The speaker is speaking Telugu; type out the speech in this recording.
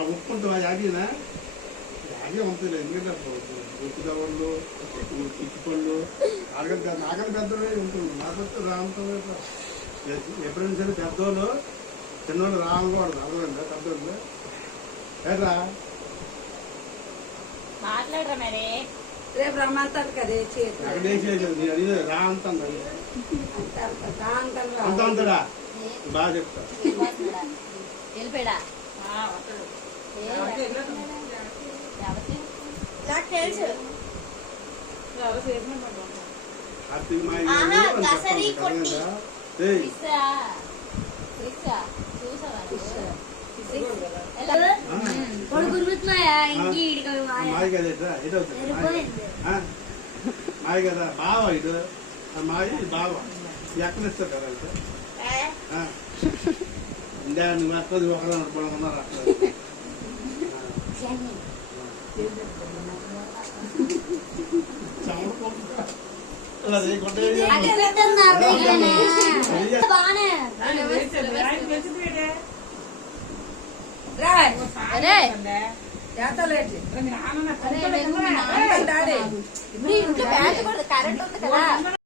ఒప్పుకుంటావా యాభీనా? యాభీ ఉంటుంది. ఎందుకంటే ఉప్పుదవళ్ళు పిచ్చిపళ్ళు నాకని పెద్దలు ఉంటుంది. నాకొస్తే రామతో ఎప్పుడైనా సరే పెద్దోళ్ళు చిన్నోళ్ళు రామకూడదు. అర్థమైందా? పెద్దోళ్ళు ఏట్రా మాట్లాడరా మరి. రేపు రమ్మంటారు కదా అడిగిన రా అంటాడా బాగా చెప్తా. వెళ్ళిపోయాడా? మాయ కదా బావ. ఇటు మాయ బావ ఎక్కడ ఇస్తారు కదా ఇందా నువ్వు అక్కడ ఒకరు అనుకున్నారు. అక్కడ కరెంట్ ఉంది కదా.